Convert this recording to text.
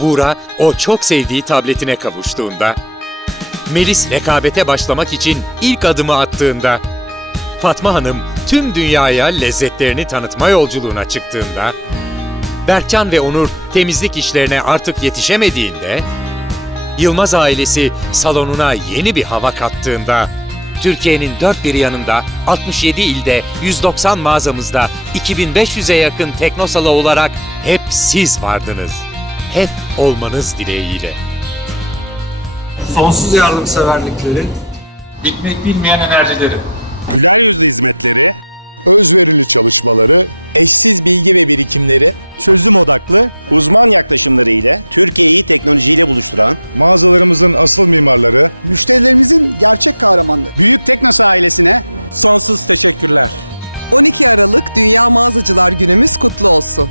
Buğra o çok sevdiği tabletine kavuştuğunda, Melis rekabete başlamak için ilk adımı attığında, Fatma Hanım tüm dünyaya lezzetlerini tanıtma yolculuğuna çıktığında, Berkcan ve Onur temizlik işlerine artık yetişemediğinde, Yılmaz ailesi salonuna yeni bir hava kattığında, Türkiye'nin dört bir yanında 67 ilde 190 mağazamızda 2500'e yakın Teknosala olarak hep siz vardınız. Hep olmanız dileğiyle. Sonsuz yardımseverlikleri, Bitmek bilmeyen enerjileri. Güler yüzlü hizmetleri, özverili çalışmaları, eşsiz bilgi ve birikimleri, çözüm odaklı, Uzman yaklaşımları ile Türkiye'yi teknolojiyle buluşturan mağazalarımızın asıl mimarları, Müşterilerimizin gerçek kahramanları. Büyük Teknosa ailesine sonsuz teşekkürler. 12 Aralık Dünya Mağazacılar Günümüz kutlu olsun.